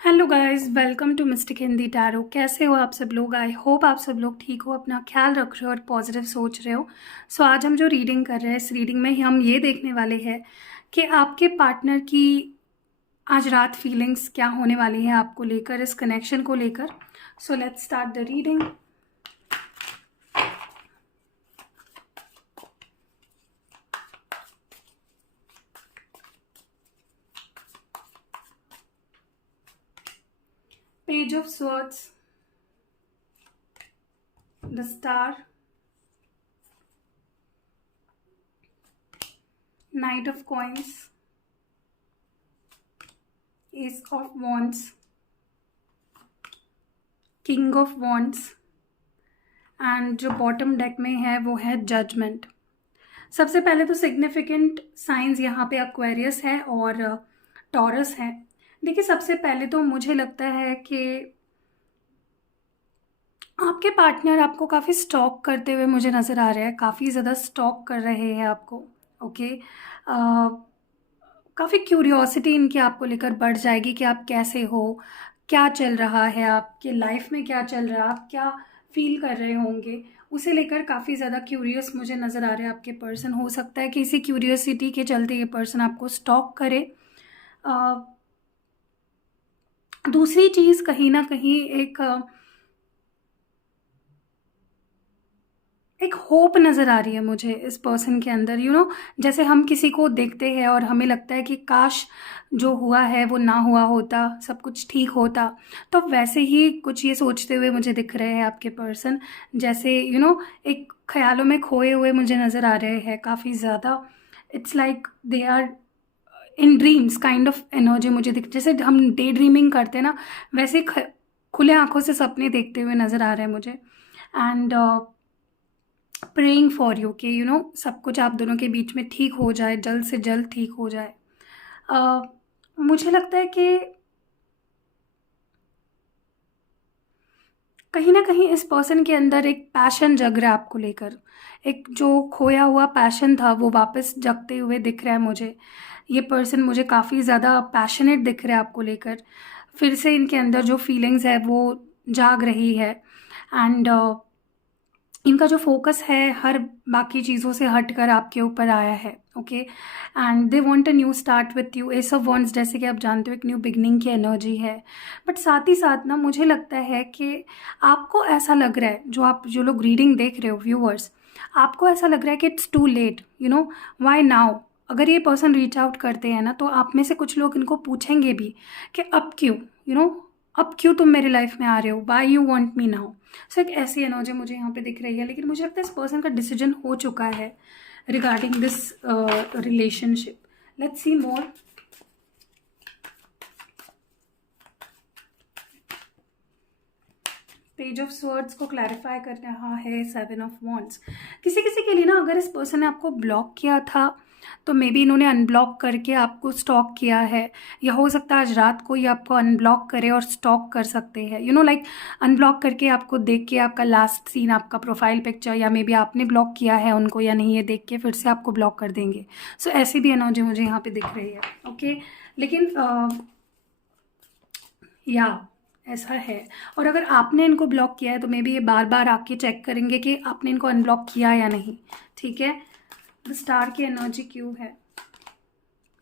Hello guys, welcome to mystic Hindi tarot. कैसे हो आप सब लोग? आई होप आप सब लोग ठीक हो, अपना ख्याल रख रहे हो और पॉजिटिव सोच रहे हो। सो आज हम जो रीडिंग कर रहे हैं, इस रीडिंग में हम ये देखने वाले हैं कि आपके पार्टनर की आज रात फीलिंग्स क्या होने वाली है आपको लेकर, इस कनेक्शन को लेकर। So let's start the reading. Page of swords, the star, night of coins, S of wands, king of wands and जो बॉटम डेक में है वो है जजमेंट। सबसे पहले तो सिग्निफिकेंट साइंस यहाँ पे एक्वेरियस है और टॉरस है। देखिए, सबसे पहले तो मुझे लगता है कि आपके पार्टनर आपको काफ़ी स्टॉक करते हुए मुझे नज़र आ रहे हैं, काफ़ी ज़्यादा स्टॉक कर रहे हैं आपको। ओके, काफ़ी क्यूरियोसिटी इनकी आपको लेकर बढ़ जाएगी कि आप कैसे हो, क्या चल रहा है आपके लाइफ में, क्या चल रहा है, आप क्या फील कर रहे होंगे, उसे लेकर काफ़ी ज़्यादा क्यूरियस मुझे नज़र आ रहे हैं आपके पर्सन। हो सकता है कि इसी क्यूरियोसिटी के चलते ये पर्सन आपको स्टॉक करे। दूसरी चीज़ कहीं ना कहीं एक होप नज़र आ रही है मुझे इस पर्सन के अंदर। जैसे हम किसी को देखते हैं और हमें लगता है कि काश जो हुआ है वो ना हुआ होता, सब कुछ ठीक होता। तो वैसे ही कुछ ये सोचते हुए मुझे दिख रहे हैं आपके पर्सन। जैसे एक ख्यालों में खोए हुए मुझे नज़र आ रहे हैं काफ़ी ज़्यादा। It's like they are in dreams kind of energy मुझे दिख, जैसे हम डे ड्रीमिंग करते हैं ना, वैसे खुले आंखों से सपने देखते हुए नज़र आ रहे हैं मुझे। एंड प्रेइंग फॉर यू कि सब कुछ आप दोनों के बीच में ठीक हो जाए, जल्द से जल्द ठीक हो जाए। मुझे लगता है कि कहीं ना कहीं इस पर्सन के अंदर एक पैशन जग रहा है आपको लेकर। एक जो खोया हुआ पैशन था वो वापस जगते हुए दिख रहा है मुझे। ये पर्सन मुझे काफ़ी ज़्यादा पैशनेट दिख रहा है आपको लेकर। फिर से इनके अंदर जो फीलिंग्स है वो जाग रही है। एंड इनका जो फोकस है हर बाकी चीज़ों से हटकर आपके ऊपर आया है। Okay, and they want a new start with you. S of wands, जैसे कि आप जानते हो, एक न्यू बिगनिंग की एनर्जी है। बट साथ ही साथ ना मुझे लगता है कि आपको ऐसा लग रहा है, जो लोग रीडिंग देख रहे हो व्यूअर्स, आपको ऐसा लग रहा है कि it's too late. Why now. अगर ये पर्सन रीच आउट करते हैं ना, तो आप में से कुछ लोग इनको पूछेंगे भी कि अब क्यों, अब क्यों तुम मेरे लाइफ में आ रहे हो, why you want me now. So एक ऐसी एनर्जी मुझे यहाँ पे दिख रही है। लेकिन मुझे लगता है इस पर्सन का डिसीजन हो चुका है regarding this relationship. Let's see more. Page of swords को क्लैरिफाई कर रहा है सेवन ऑफ वॉन्ड्स। किसी किसी के लिए ना, अगर इस पर्सन ने आपको ब्लॉक किया था तो मे बी इन्होंने अनब्लॉक करके आपको स्टॉक किया है, या हो सकता है आज रात को ये आपको अनब्लॉक करे और स्टॉक कर सकते हैं। लाइक अनब्लॉक करके आपको देख के आपका लास्ट सीन, आपका प्रोफाइल पिक्चर, या मे बी आपने ब्लॉक किया है उनको या नहीं, ये देख के फिर से आपको ब्लॉक कर देंगे। सो ऐसी भी एनर्जी मुझे यहाँ पे दिख रही है। ओके, लेकिन या ऐसा है। और अगर आपने इनको ब्लॉक किया है तो मे बी ये बार बार आके चेक करेंगे कि आपने इनको अनब्लॉक किया या नहीं। ठीक है, द स्टार की एनर्जी क्यों है,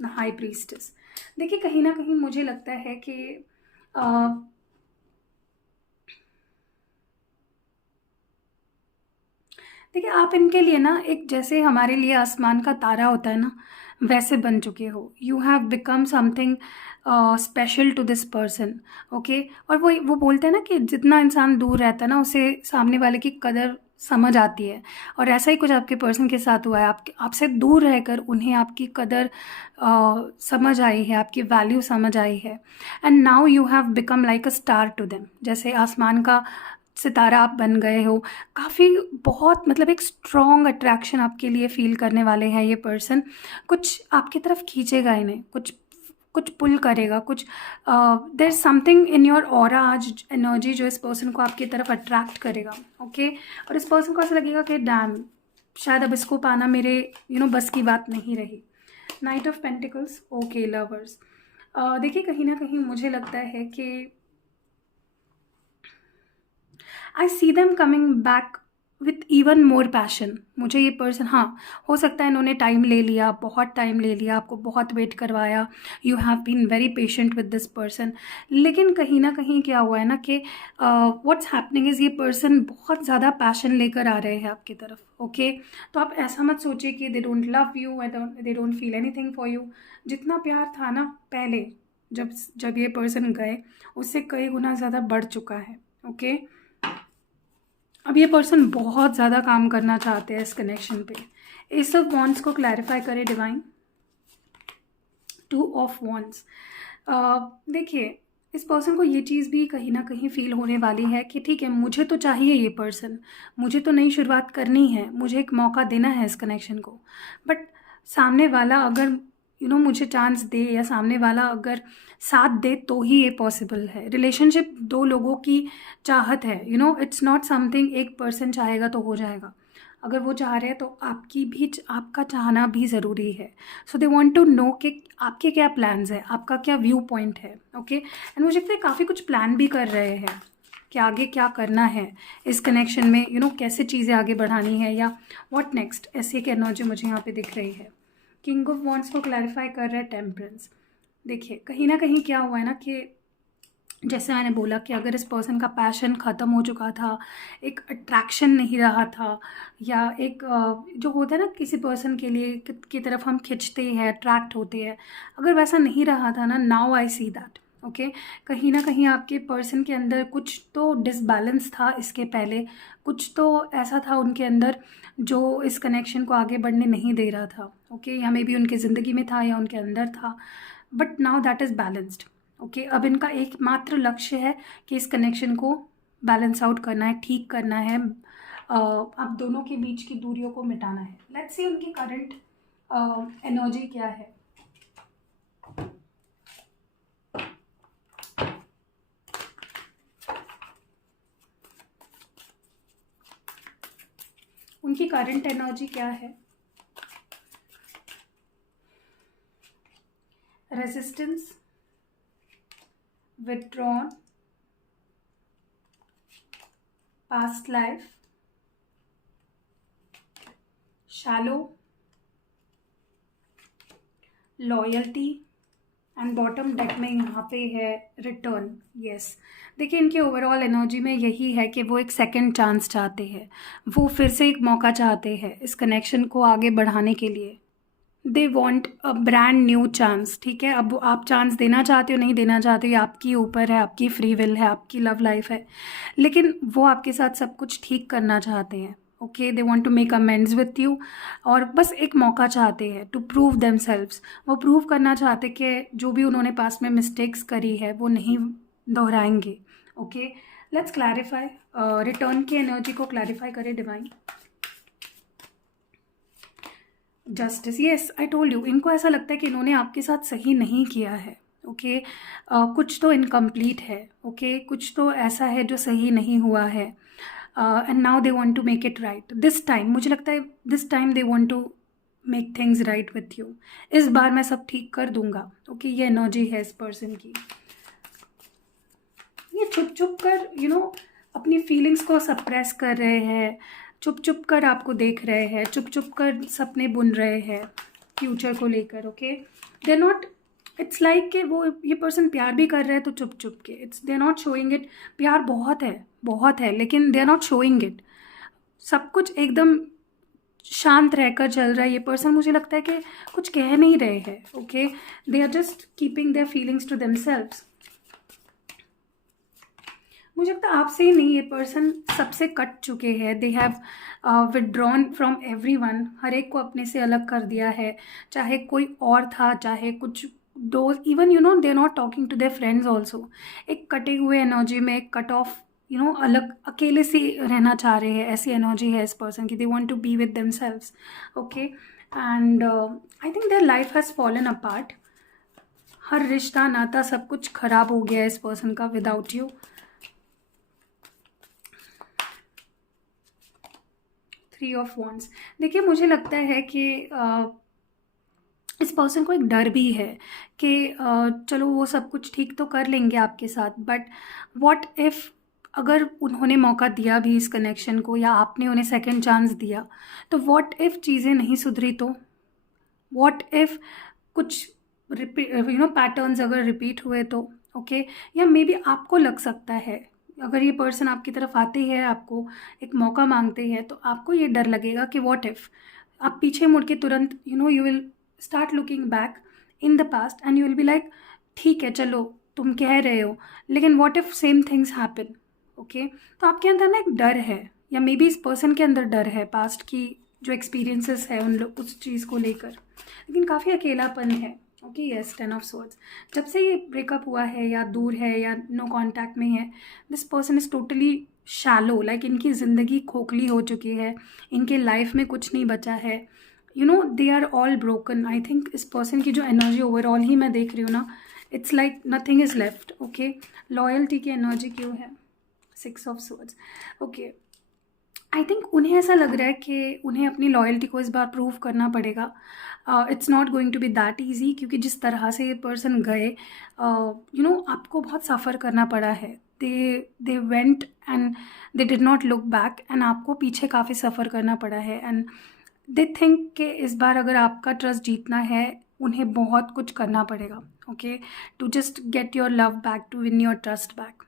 द हाई प्रीस्टेस। देखिए, कहीं ना कहीं मुझे लगता है कि देखिए, आप इनके लिए ना एक, जैसे हमारे लिए आसमान का तारा होता है ना, वैसे बन चुके हो। You have become something special to this person. Okay, और वो बोलते हैं ना कि जितना इंसान दूर रहता है ना, उसे सामने वाले की कदर समझ आती है। और ऐसा ही कुछ आपके पर्सन के साथ हुआ है। आपसे दूर रहकर उन्हें आपकी कदर समझ आई है, आपकी वैल्यू समझ आई है। And now you have become like a star to them, जैसे आसमान का सितारा आप बन गए हो। काफ़ी बहुत मतलब एक स्ट्रॉन्ग अट्रैक्शन आपके लिए फील करने वाले हैं ये पर्सन। कुछ आपकी तरफ खींचेगा इन्हें, कुछ कुछ पुल करेगा, कुछ there is something in your aura आज एनर्जी जो इस पर्सन को आपकी तरफ अट्रैक्ट करेगा। ओके, और इस पर्सन को ऐसा लगेगा कि डैम, शायद अब इसको पाना मेरे बस की बात नहीं रही। Knight of pentacles, okay lovers. देखिए कहीं ना कहीं मुझे लगता है कि I see them coming back with even more passion. मुझे ये पर्सन, हाँ, हो सकता है इन्होंने टाइम ले लिया, बहुत टाइम ले लिया, आपको बहुत वेट करवाया, you have been very patient with this person, लेकिन कहीं ना कहीं क्या हुआ है ना कि व्हाट्स हैपनिंग इज़ ये पर्सन बहुत ज़्यादा पैशन लेकर आ रहे हैं आपकी तरफ। ओके तो आप ऐसा मत सोचिए कि they don't love you, they don't feel anything for you. जितना प्यार था ना पहले, जब जब ये पर्सन गए, उससे कई गुना ज़्यादा बढ़ चुका है। ओके अब ये पर्सन बहुत ज़्यादा काम करना चाहते हैं इस कनेक्शन पे। एस ऑफ वॉन्ड्स को क्लैरिफाई करें डिवाइन। टू ऑफ वॉन्ड्स, देखिए इस पर्सन को ये चीज़ भी कहीं ना कहीं फील होने वाली है कि ठीक है, मुझे तो चाहिए ये पर्सन, मुझे तो नई शुरुआत करनी है, मुझे एक मौका देना है इस कनेक्शन को, बट सामने वाला अगर मुझे चांस दे, या सामने वाला अगर साथ दे तो ही ये पॉसिबल है। रिलेशनशिप दो लोगों की चाहत है, इट्स नॉट समथिंग एक पर्सन चाहेगा तो हो जाएगा। अगर वो चाह रहे हैं तो आपकी भी, आपका चाहना भी ज़रूरी है। सो दे वांट टू नो कि आपके क्या प्लान्स है, आपका क्या व्यू पॉइंट है। ओके एंड मुझे लगता है काफ़ी कुछ प्लान भी कर रहे हैं कि आगे क्या करना है इस कनेक्शन में, कैसे चीज़ें आगे बढ़ानी है, या व्हाट नेक्स्ट, ऐसी एक एनर्जी मुझे यहाँ पे दिख रही है। किंग ऑफ वॉन्ड्स को क्लैरिफाई कर रहे हैं टेम्परेंस। देखिए कहीं ना कहीं क्या हुआ है ना कि जैसे मैंने बोला कि अगर इस पर्सन का पैशन ख़त्म हो चुका था, एक अट्रैक्शन नहीं रहा था, या एक जो होता है ना किसी पर्सन के लिए की तरफ हम खिंचते हैं, अट्रैक्ट होते हैं, अगर वैसा नहीं रहा था ना, now I see that. Okay कहीं ना कहीं आपके पर्सन के अंदर कुछ तो डिसबैलेंस था इसके पहले, कुछ तो ऐसा था उनके अंदर जो इस कनेक्शन को आगे बढ़ने नहीं दे रहा था। ओके या मे बी उनकी ज़िंदगी में था या उनके अंदर था, but now that is balanced. Okay अब इनका एकमात्र लक्ष्य है कि इस कनेक्शन को बैलेंस आउट करना है, ठीक करना है, आप दोनों के बीच की दूरियों को मिटाना है। लेट्स सी उनकी करंट एनर्जी क्या है। उनकी करंट एनर्जी क्या है? Resistance, withdrawn, past life, shallow, loyalty, and bottom deck में यहाँ पे है रिटर्न। यस देखिए इनके ओवरऑल एनर्जी में यही है कि वो एक सेकंड चांस चाहते हैं, वो फिर से एक मौका चाहते हैं इस कनेक्शन को आगे बढ़ाने के लिए। They want a brand new chance. ठीक है अब आप चांस देना चाहते हो नहीं देना चाहते हो, ये आपकी ऊपर है, आपकी फ्री विल है, आपकी लव लाइफ है, लेकिन वो आपके साथ सब कुछ ठीक करना चाहते हैं। Okay they want to make amends with you, और बस एक मौका चाहते हैं टू प्रूव देमसेल्व्स। वो प्रूव करना चाहते कि जो भी उन्होंने पास में मिस्टेक्स करी है वो नहीं दोहराएंगे। ओके लेट्स क्लैरिफाई, रिटर्न की एनर्जी को क्लैरिफाई करें divine. Justice, yes I told you, इनको ऐसा लगता है कि इन्होंने आपके साथ सही नहीं किया है। ओके कुछ तो इनकम्प्लीट है। ओके कुछ तो ऐसा है जो सही नहीं हुआ है, and now they want to make it right this time. मुझे लगता है this time they want to make things right with you. इस बार मैं सब ठीक कर दूंगा। ओके ये एनर्जी है इस पर्सन की। ये छुप छुप कर अपनी फीलिंग्स को सप्रेस कर रहे हैं, चुप चुप कर आपको देख रहे हैं, चुप चुप कर सपने बुन रहे हैं फ्यूचर को लेकर। Okay they not, it's like कि वो ये पर्सन प्यार भी कर रहे हैं तो चुप चुप के, it's they not showing it. प्यार बहुत है लेकिन they are not showing it. सब कुछ एकदम शांत रहकर चल रहा है। ये पर्सन मुझे लगता है कि कुछ कह नहीं रहे हैं। Okay they are just keeping their feelings to themselves. मुझे लगता है आपसे ही नहीं, ये पर्सन सबसे कट चुके हैं। They have withdrawn from everyone, हर एक को अपने से अलग कर दिया है, चाहे कोई और था, चाहे कुछ दोस्त, even they are not talking to their friends also. एक कटे हुए एनर्जी में, एक कट ऑफ अलग अकेले से रहना चाह रहे हैं, ऐसी एनर्जी है इस पर्सन की। They want to be with themselves. Okay and I think their life has fallen apart. हर रिश्ता नाता सब कुछ खराब हो गया है इस पर्सन का without you. Three of wands, देखिए मुझे लगता है कि इस पर्सन को एक डर भी है कि चलो वो सब कुछ ठीक तो कर लेंगे आपके साथ, बट व्हाट इफ़ अगर उन्होंने मौका दिया भी इस कनेक्शन को, या आपने उन्हें सेकंड चांस दिया, तो व्हाट इफ़ चीज़ें नहीं सुधरी तो, व्हाट इफ़ कुछ पैटर्न्स अगर रिपीट हुए तो, ओके। या मे बी आपको लग सकता है, अगर ये पर्सन आपकी तरफ आते हैं, आपको एक मौका मांगते हैं, तो आपको ये डर लगेगा कि व्हाट इफ़ आप पीछे मुड़ के तुरंत you will start looking back in the past and you will be like, ठीक है चलो तुम कह रहे हो, लेकिन what if same things happen, okay. तो आपके अंदर ना एक डर है, या मे बी इस पर्सन के अंदर डर है पास्ट की जो एक्सपीरियंसेस है उन लोग उस चीज़ को लेकर, लेकिन काफ़ी अकेलापन है, ओके। Yes, 10 of swords. जब से ये ब्रेकअप हुआ है, या दूर है, या नो कांटेक्ट में है, this person is totally shallow, like इनकी ज़िंदगी खोखली हो चुकी है, इनके लाइफ में कुछ नहीं बचा है, they are all broken. I think इस पर्सन की जो एनर्जी ओवरऑल ही मैं देख रही हूँ ना, it's like nothing is left, okay. Loyalty की एनर्जी क्यों है? 6 of swords, okay. I think उन्हें ऐसा लग रहा है कि उन्हें अपनी लॉयल्टी को इस बार प्रूव करना पड़ेगा। It's not going to be that easy, क्योंकि जिस तरह से ये पर्सन गए, आपको बहुत सफ़र करना पड़ा है। They went and they did not look back, and आपको पीछे काफ़ी सफ़र करना पड़ा है, एंड दे थिंक कि इस बार अगर आपका ट्रस्ट जीतना है, उन्हें बहुत कुछ करना पड़ेगा, okay, to just get your love back, to win your trust back.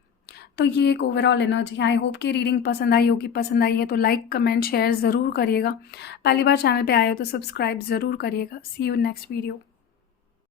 तो ये एक ओवरऑल एनर्जी है। आई होप कि रीडिंग पसंद आई होगी। पसंद आई है तो लाइक कमेंट शेयर ज़रूर करिएगा। पहली बार चैनल पे आए हो तो सब्सक्राइब ज़रूर करिएगा। सी यू नेक्स्ट वीडियो।